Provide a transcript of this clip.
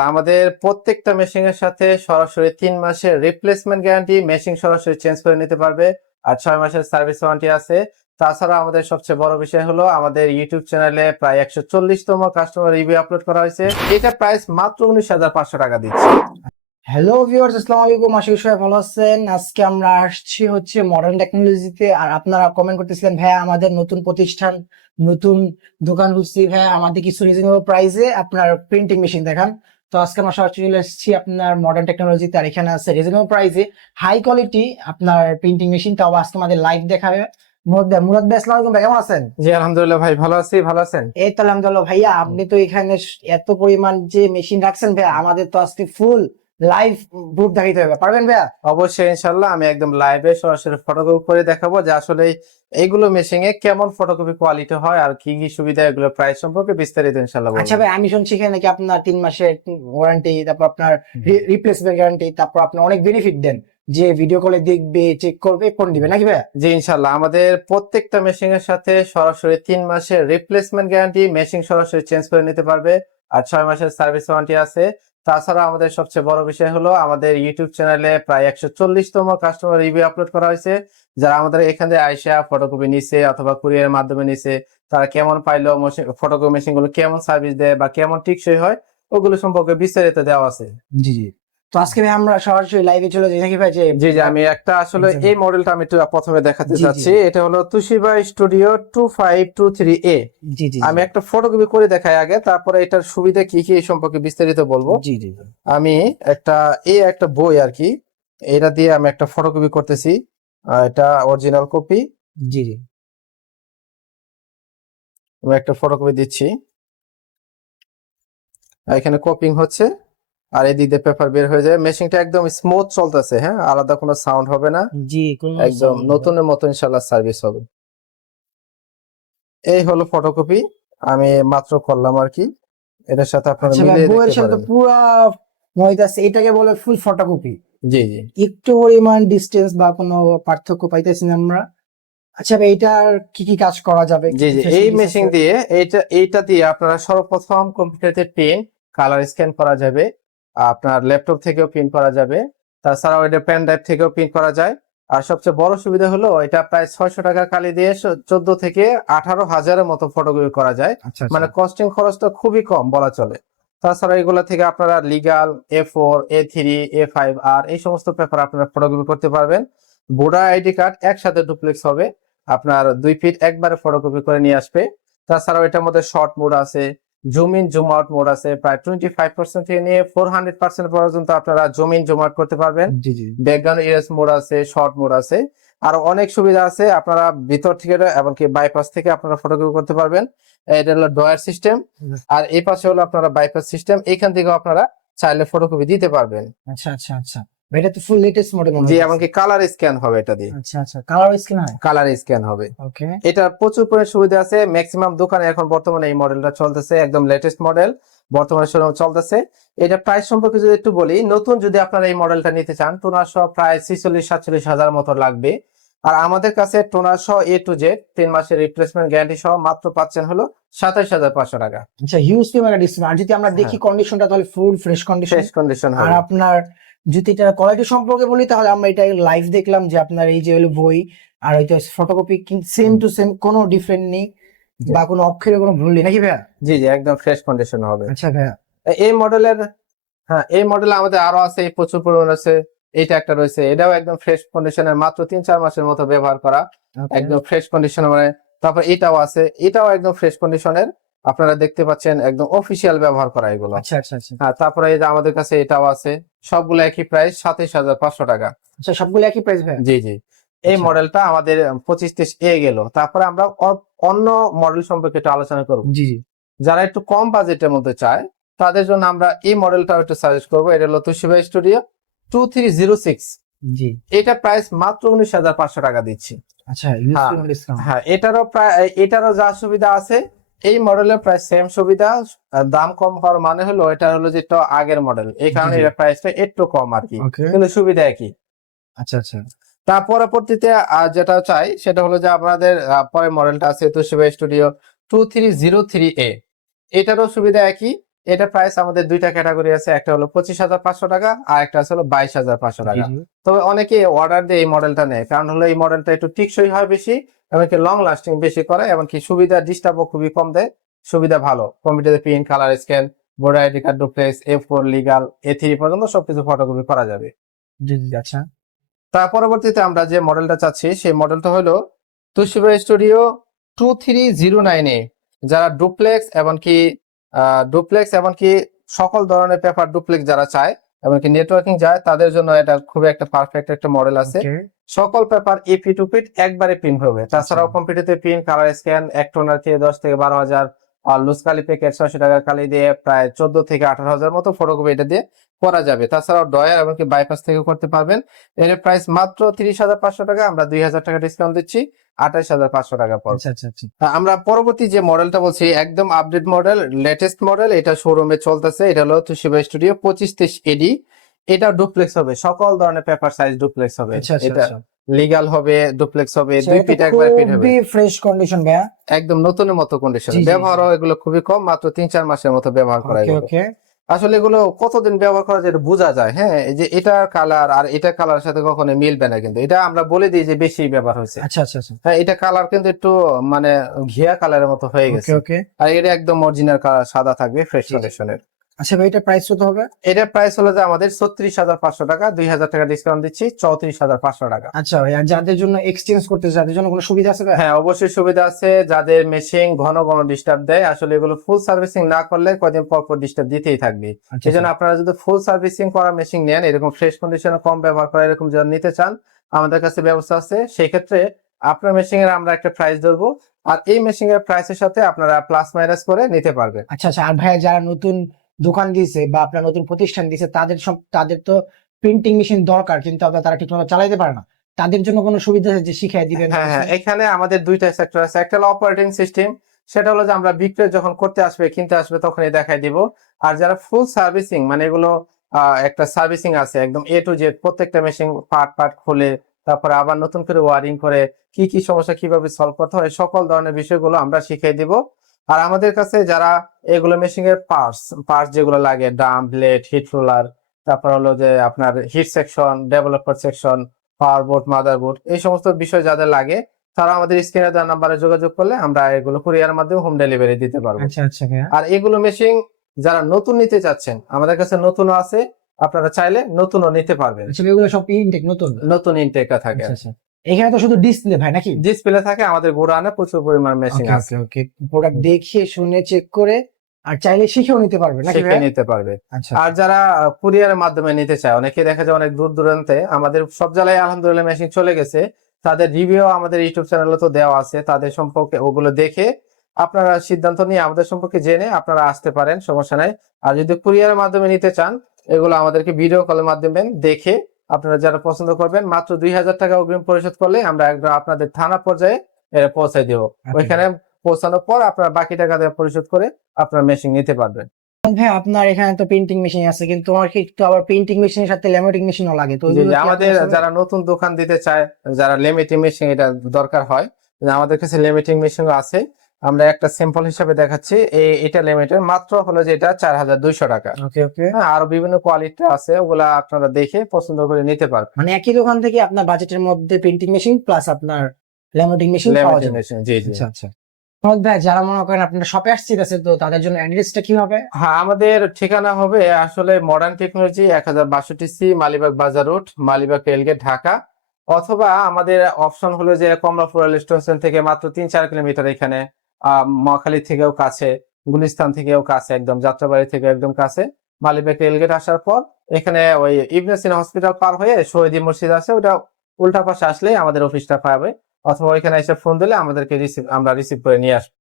ইনশাল্লাহ আমাদের প্রত্যেকটা মেশিন এর সাথে সরাসরি তিন মাসের রিপ্লেসমেন্ট গ্যারান্টি মেশিন সরাসরি চেঞ্জ করে নিতে পারবে। আর ছয় মাসের সার্ভিস ওয়ারেন্টি আছে। তাছাড়া আমাদের সবচেয়ে বড় বিষয় হলো, আমাদের ইউটিউব চ্যানেলে প্রায় একশো চল্লিশতম কাস্টমার রিভিউ আপলোড করা হয়েছে। এটা প্রাইস মাত্র উনিশ হাজার পাঁচশো টাকা দিচ্ছে। হ্যালো ভিউয়ার্স আসসালামু আলাইকুম। আশা করি সবাই ভালো আছেন। আজকে আমরা আসছি হচ্ছে মডার্ন টেকনোলজিতে আর আপনারা কমেন্ট করতেছিলেন, ভাইয়া, আমাদের নতুন প্রতিষ্ঠান, নতুন দোকান খুঁজছি। ভাইয়া, আমাদের কিছু রিজনেবল প্রাইসে আপনার প্রিন্টিং মেশিন দেখান। তো আজকে আমরা সরাসরি চলে এসেছি আপনার মডার্ন টেকনোলজিতে আর এখানে আছে রিজনেবল প্রাইসে হাই কোয়ালিটি আপনার প্রিন্টিং মেশিন তাও আজকে আমাদের লাইভ দেখাবে মুরাদ ভাই আসসালামু ভাই কেমন আছেন? জি আলহামদুলিল্লাহ ভাই ভালো আছি ভালো আছেন? এই তো আলহামদুলিল্লাহ ভাইয়া আপনি তো এখানে এত পরিমাণ যে মেশিন রাখছেন ভাইয়া আমাদের তো আজকে ফুল লাইভ প্রুফ দেখাইতে হবে পারবেন ভাইয়া? অবশ্যই ইনশাল্লাহ আমি একদম লাইভে সরাসরি ফটোকপি করে দেখাবো যে আসলে এইগুলো মেশিন এ কেমন ফটোকপি কোয়ালিটি হয় আর কি কি সুবিধা এগুলো প্রাইস সম্পর্কে বিস্তারিত ইনশাল্লাহ আচ্ছা ভাই আমি শুনছি এখানে নাকি আপনার তিন মাসের ওয়ারেন্টি তারপর আপনার রিপ্লেসমেন্ট গ্যারান্টি তারপর আপনার অনেক বেনিফিট দেন। যে ভিডিও কলে দেখবে চেক করবে ফোন দিবে নাকি ভাইয়া? জি ইনশাল্লাহ আমাদের প্রত্যেকটা মেশিন এর সাথে সরাসরি তিন মাসের রিপ্লেসমেন্ট গ্যারান্টি মেশিন সরাসরি চেঞ্জ করে নিতে পারবে। আর ছয় মাসের সার্ভিস ওয়ারেন্টি আছে। তাছাড়া আমাদের সবচেয়ে বড় বিষয় হলো আমাদের ইউটিউব চ্যানেলে প্রায় একশো চল্লিশতম কাস্টমার রিভিউ আপলোড করা হয়েছে। যারা আমাদের এখানে আইসা ফটোকপি নিছে অথবা কুরিয়ার মাধ্যমে নিছে, তারা কেমন পাইলো ফটোকপি মেশিনগুলো কেমন সার্ভিস দেয় বা কেমন টিকসই হয়, ওগুলো সম্পর্কে বিস্তারিত দেওয়া আছে। জি জি। তো আজকে ভাই আমরা সরাসরি লাইভে চলে যাই নাকি ভাই যে জি জি আমি একটা আসলে এই মডেলটা আমি প্রথমে দেখাতে। চাচ্ছি। এটা হলো Toshiba studio two five two three A G G আমি একটা ফটোকপি করে দেখাই আগে তারপরে এটার সুবিধা কি কি এই সম্পর্কে বিস্তারিত বলব। জি জি আমি একটা এই একটা বই আর কি এটা দিয়ে আমি একটা ফটোকপি করতেছি এটা অরিজিনাল কপি জি জি। আমি একটা ফটোকপি দিচ্ছি। এখানে কপিং হচ্ছে। আর এদিক দিয়ে পেপার বের হয়ে যায়। মেশিনটা একদম স্মুথ চলতেছে হ্যাঁ? আলাদা কোনো সাউন্ড হবে না। জি একদম নতুনের মতো ইনশাল্লাহ সার্ভিস হবে। এই হলো ফটোকপি আমি মাত্র করলাম আর কি। এটার সাথে আপনারা আচ্ছা মিলিয়ে বইয়ের সাথে পুরা মহিদা আছে এটাকে বলে ফুল ফটোকপি জি জি। একটু পরিমাণ ডিস্টেন্স বা কোনো পার্থক্য পাইতেছি না আমরা। আচ্ছা ভাই এটার কি কি কাজ করা যাবে? জি জি। এই মেশিন দিয়ে এইটা এইটা দিয়ে আপনারা সর্বপ্রথম কম্পিউটারতে পেন কালার স্ক্যান করা যাবে। আপনার ল্যাপটপ থেকেও প্রিন্ট করা যাবে। তাছাড়াও এটা পেন ড্রাইভ থেকেও প্রিন্ট করা যায়। আর সবচেয়ে বড় সুবিধা হলো এটা প্রায় ছয়শো টাকা কালি দিয়ে চোদ্দ থেকে আঠারো হাজারের মতো ফটোগ্রাফি করা যায়। আচ্ছা মানে কস্টিং খরচটা খুবই কম বলা চলে। তাছাড়া এগুলা থেকে আপনারা legal A four A three A five আর এই সমস্ত পেপার আপনারা ফটোগ্রাফি করতে পারবেন। ভোটার আইডি কার্ড একসাথে ডুপ্লেক্স হবে। আপনার দুই ফিট একবারে ফটোকপি করে নিয়ে আসবে। তাছাড়াও এটার মধ্যে শর্ট মোড আছে। Zoom in zoom out mode আছে প্রায় টোয়েন্টি ফাইভ পার্সেন্ট থেকে নিয়ে ফোর হান্ড্রেড পার্সেন্ট পর্যন্ত আপনারা জুম ইন জুম আউট করতে পারবেন। G G. Background erase mode আছে শর্ট মোড আছে। আর অনেক সুবিধা আছে আপনারা ভিতর থেকে এমনকি বাইপাস থেকে আপনারা ফটোকপি করতে পারবেন। এটা হলো ডয়ার সিস্টেম আর এই পাশে হলো আপনারা বাইপাস সিস্টেম এখান থেকেও আপনারা চাইলে ফটোকপি দিতে পারবেন। আচ্ছা আচ্ছা আচ্ছা। এটা তো ফুল লেটেস্ট মডেল জি এমনকি কালার স্ক্যান হবে এটা দিয়ে। আচ্ছা আচ্ছা কালার স্কিন হয়? কালার স্ক্যান হবে। ওকে এটা প্রচুর পরিমাণে সুবিধা আছে। ম্যাক্সিমাম দোকানে এখন বর্তমানে এই মডেলটা চলতেছে একদম লেটেস্ট মডেল বর্তমানে শোরুম চলতেছে। এটা প্রাইস সম্পর্কে যদি একটু বলি নতুন যদি আপনারা এই মডেলটা নিতে চান টোনার সহ প্রায় ছিচল্লিশ সাতচল্লিশ হাজার মতো লাগবে। আর আমাদের কাছে টোনার সহ এ টু জেড তিন মাসের রিপ্লেসমেন্ট গ্যারান্টি সহ মাত্র পাচ্ছেন হলো সাতাইশ হাজার পাঁচশো টাকা। আচ্ছা হিউজ পেমেন্ট ডিসপ্লে আর যদি আমরা দেখি কন্ডিশনটা তাহলে ফুল ফ্রেশ কন্ডিশন শেষ কন্ডিশন আর আপনার যদি এটা কোয়ালিটি সম্পর্কে বলি তাহলে আমরা এটা লাইভ দেখলাম যে আপনার এই যে হলো বই আর হয়তো ফটোকপি সেম টু সেম কোনো ডিফারেন্ট নেই বা কোনো অক্ষরে কোনো ভুল নেই। নাকি ভাইয়া? জি জি একদম ফ্রেশ কন্ডিশন হবে। আচ্ছা ভাইয়া। এই মডেলের হ্যাঁ এই মডেল আমাদের আরও আছে এই প্রচুর পরিমাণ আছে। এইটা একটা রয়েছে এটাও একদম ফ্রেশ কন্ডিশনের মাত্র তিন চার মাসের মতো ব্যবহার করা। একদম ফ্রেশ কন্ডিশন মানে তারপর এটাও আছে এটাও একদম ফ্রেশ কন্ডিশনের আপনারা দেখতে পাচ্ছেন একদম অফিসিয়াল ব্যবহার করা এগুলো। আচ্ছা আচ্ছা আচ্ছা। হ্যাঁ তারপরে এই যে আমাদের কাছে এটাও আছে। সবগুলো একই প্রাইস সাতাইশ হাজার পাঁচশো টাকা। আচ্ছা সবগুলো একই প্রাইস জি জি। এই। মডেলটা আমাদের পঁচিশ তেইশ এ গেল। তারপরে আমরা অন্য মডেল সম্পর্কে একটু আলোচনা করব। জি জি। যারা একটু কম বাজেটের মধ্যে চায় তাদের জন্য আমরা এই মডেলটা একটু সাজেস্ট করব। এটা হলো Toshiba studio two three zero six G. এটা প্রাইস মাত্র উনিশ হাজার পাঁচশো টাকা দিচ্ছি। আচ্ছা হ্যাঁ। হ্যাঁ এটারও প্রায় এটারও যা সুবিধা আছে এই মডেলের প্রায় সেম সুবিধা দাম কম হওয়ার মানে হলো এটা হলো যে আগের মডেল এই কারণে। এর প্রাইসটা একটু কম আর কি। কিন্তু সুবিধা একই। আচ্ছা আচ্ছা। তার পরবর্তীতে যেটা চাই সেটা হলো যে আপনাদের পরে পরের মডেলটা আছে Toshiba studio two three zero three A এটারও সুবিধা একই। এটা প্রাইস আমাদের দুইটা ক্যাটাগরি আছে একটা হলো পঁচিশ হাজার পাঁচশো টাকা আর একটা আছে হলো বাইশ হাজার পাঁচশো টাকা। তবে অনেকে অর্ডার দিয়ে এই মডেলটা নেয় কারণ হলো এই মডেলটা একটু টিকসই হয় বেশি এমনকি লং লাস্টিং বেশি করে এমনকি সুবিধা ডিস্টার্বও খুবই কম দেয় সুবিধা ভালো। কম্পিউটারে print colour scan board ID card duplex A four legal A three পর্যন্ত সবকিছু ফটোকপি করা যাবে। জি জি আচ্ছা। তার পরবর্তীতে আমরা যে মডেলটা চাচ্ছি সেই মডেলটা হলো Toshiba studio two three zero নাইনে যারা ডুপ্লেক্স এমনকি ডুপ্লেক্স এমনকি সকল ধরনের পেপার ডুপ্লেক্স যারা চায় এমনকি নেটওয়ার্কিং যায় তাদের জন্য এটা খুবই একটা পারফেক্ট একটা মডেল আছে। সকল পেপার এপি টু পিট একবারে প্রিন্ট হবে। তাছাড়াও কম্পিউটারতে কম্পিউটারে প্রিন্ট কালার স্ক্যান এক টোনার থেকে দশ থেকে বারো হাজার আর লুজ কালি প্যাকেট ছয়শো টাকার কালি দিয়ে প্রায় চোদ্দ থেকে আঠারো হাজার মতো ফটোকপি এটা দিয়ে করা যাবে। তাছাড়াও ডয়ার এমনকি বাইপাস থেকে করতে পারবেন। এর প্রাইস মাত্র তিরিশ হাজার পাঁচশো টাকা আমরা দুই হাজার টাকা ডিসকাউন্ট দিচ্ছি আঠাশ হাজার পাঁচশো টাকা আচ্ছা আচ্ছা আচ্ছা। আমরা পরবর্তী যে মডেলটা বলছি একদম আপডেট মডেল লেটেস্ট মডেল এটা শোরুমে চলতেছে এটা হলো তুশিবা স্টুডিও পঁচিশ তেইশ এডি এটা ডুপ্লেক্স হবে সকল ধরনের পেপার সাইজ ডুপ্লেক্স হবে। এটা লিগাল হবে ডুপ্লেক্স হবে আচ্ছা, দুই এটা পিট একবার পিট হবে। খুবই ফ্রেশ কন্ডিশন ভাইয়া। একদম নতুনের মতো কন্ডিশন। ব্যবহারও এগুলো খুবই কম মাত্র তিন চার মাসের মতো ব্যবহার করা এগুলো। ওকে আসলে এগুলো কতদিন ব্যবহার করা যায় এটা বোঝা যায় হ্যাঁ? এই যে এটার কালার আর এটা কালার সাথে কখনো মিলবে না কিন্তু। এটা আমরা বলে দিই যে বেশি ব্যবহার হয়েছে। আচ্ছা আচ্ছা আচ্ছা। হ্যাঁ এটা কালার কিন্তু একটু মানে ঘিয়া কালারের মতো হয়ে গেছে। ওকে আর এটা একদম অরিজিনাল কালার সাদা থাকবে ফ্রেশ। কন্ডিশনের আচ্ছা ভাই এটা প্রাইস কত হবে? এটা প্রাইস হলো যে আমাদের ছত্রিশ হাজার পাঁচশো টাকা দুই হাজার টাকা ডিসকাউন্ট দিচ্ছি চৌত্রিশ হাজার পাঁচশো টাকা। আচ্ছা ভাই আর যাদের জন্য এক্সচেঞ্জ করতে চায়, তাদের জন্য কোনো সুবিধা আছে হ্যাঁ অবশ্যই সুবিধা আছে। যাদের মেশিন ঘন ঘন ডিস্টার্ব দেয় আসলে এগুলো ফুল সার্ভিসিং না করলে কয়দিন পর পর ডিস্টার্ব দিতেই থাকবে। আচ্ছা সেই জন্য আপনারা যদি ফুল সার্ভিসিং করা মেশিন নেন এরকম ফ্রেশ কন্ডিশনে কম ব্যবহার করা এরকম যারা নিতে চান আমাদের কাছে ব্যবস্থা আছে। সেই ক্ষেত্রে আপনার মেশিন এর আমরা একটা প্রাইস ধরবো আর এই মেশিন এর প্রাইসের সাথে আপনারা প্লাস মাইনাস করে নিতে পারবেন। আচ্ছা আচ্ছা। আর ভাই যারা নতুন দোকান দিয়েছে বা আপনার নতুন প্রতিষ্ঠান দিয়েছে তাদের সব, তাদের তো প্রিন্টিং মেশিন দরকার, কিন্তু আবার তারা ঠিকমতো চালাইতে পারে না। তাদের জন্য কোনো সুবিধা আছে যে শিখাই দিবেন? হ্যাঁ হ্যাঁ এখানে আমাদের দুইটা সেক্টর আছে। একটা হলো অপারেটিং সিস্টেম সেটা হলো যে আমরা বিক্রয় যখন করতে আসবে, কিনতে আসবে, তখনই দেখাই দিব। আর যারা ফুল সার্ভিসিং মানে এগুলো একটা সার্ভিসিং আছে, একদম এ টু জেড প্রত্যেকটা মেশিন পার্ট পার্ট খুলে, তারপরে আবার নতুন করে ওয়ারিং করে, কি কি সমস্যা, কীভাবে সলভ করতে হয়, সকল ধরনের বিষয়গুলো আমরা শিখিয়ে দিব। আর আমাদের কাছে যারা এগুলো মেশিন এর পার্টস পার্টস যেগুলো লাগে ড্রাম ব্লেড হিট রোলার তারপর হলো যে আপনার heat section developer section power board motherboard এই সমস্ত বিষয় যাদের লাগে তারা আমাদের স্ক্রিনে দেওয়া নাম্বারে যোগাযোগ করলে আমরা এগুলো কুরিয়ার মাধ্যমে হোম ডেলিভারি দিতে পারব। আচ্ছা আচ্ছা আর এগুলো মেশিন যারা নতুন নিতে চাচ্ছেন আমাদের কাছে নতুনও আছে আপনারা চাইলে নতুনও নিতে পারবেন। এগুলো সব ইনটেক নতুন? নতুন ইনটেকা থাকে। আচ্ছা। এখানে তো শুধু ডিসপ্লে ভাই নাকি? ডিসপ্লে থাকে আমাদের গোড়ানে প্রচুর পরিমাণ মেশিন আছে। ওকে ওকে প্রোডাক্ট দেখে শুনে চেক করে আর চাইলে শিখেও নিতে পারবে নাকি শিখে নিতে পারবে। আচ্ছা। আর যারা কুরিয়ারের মাধ্যমে নিতে চায় অনেকে দেখা যায় অনেক দূর দূরান্তে আমাদের সব জেলায় আলহামদুলিল্লাহ মেশিন চলে গেছে। তাদের রিভিউ আমাদের ইউটিউব চ্যানেলে তো দেওয়া আছে তাদের সম্পর্কে ওগুলো দেখে আপনারা সিদ্ধান্ত নিয়ে আমাদের সম্পর্কে জেনে আপনারা আসতে পারেন সমস্যা নাই। আর যদি কুরিয়ারের মাধ্যমে নিতে চান এগুলো আমাদেরকে ভিডিও কলের মাধ্যমে দেখে আপনারা যারা পছন্দ করবেন মাত্র দুই হাজার টাকা অগ্রিম পরিশোধ করলে আমরা একদম আপনাদের থানা পর্যায়ে এটা পৌঁছে দিব। আচ্ছা। ওইখানে পৌঁছানোর পর আপনারা বাকি টাকা দিয়ে পরিশোধ করে আপনার মেশিন নিতে পারবেন। ভাই আপনার এখানে তো প্রিন্টিং মেশিন আছে কিন্তু আমার একটু আবার প্রিন্টিং মেশিনের সাথে ল্যামিনেটিং মেশিনও লাগে? তো আমাদের যারা নতুন দোকান দিতে চায় যারা লিমিটিং মেশিন এটা দরকার হয় আমাদের কাছে লিমিটিং মেশিন আছে। আমরা একটা স্যাম্পল হিসাবে দেখাচ্ছি। এই এটা লিমিটেড মাত্র হলো যে এটা চার হাজার দুইশো টাকা। ওকে ওকে হ্যাঁ আরও বিভিন্ন কোয়ালিটি আছে ওগুলা আপনারা দেখে পছন্দ করে নিতে পারবেন। মানে একই দোকান থেকে আপনার বাজেটের মধ্যে প্রিন্টিং মেশিন প্লাস আপনার ল্যামিনেটিং মেশিন পাওয়া যাবে। জি জি। আচ্ছা আচ্ছা। ভাই যারা মনে করেন আপনার শপে আসছে আছে তো তাদের জন্য অ্যাড্রেসটা কি হবে হ্যাঁ আমাদের ঠিকানা হবে আসলে মডার্ন টেকনোলজি এক হাজার বাষট্টি সি মালিবাগ বাজার রোড মালিবাগ রেলগেট ঢাকা। অথবা আমাদের অপশন হলো যে কমলাপুর রেল স্টেশন থেকে মাত্র তিন চার কিলোমিটার এখানে। মহাখালী থেকেও কাছে, গুলিস্তান থেকেও কাছে একদম, যাত্রাবাড়ি থেকে একদম কাছে। মালিবাগ রেলগেট আসার পর এখানে ওই ইবনে সিনা হসপিটাল পার হয়ে শহীদ মসজিদ আছে, ওটা উল্টা পাশে আসলেই আমাদের অফিসটা পাবে। অথবা ওইখানে এসে ফোন দিলে আমাদেরকে রিসিভ আমরা রিসিভ করে নিয়ে আসব।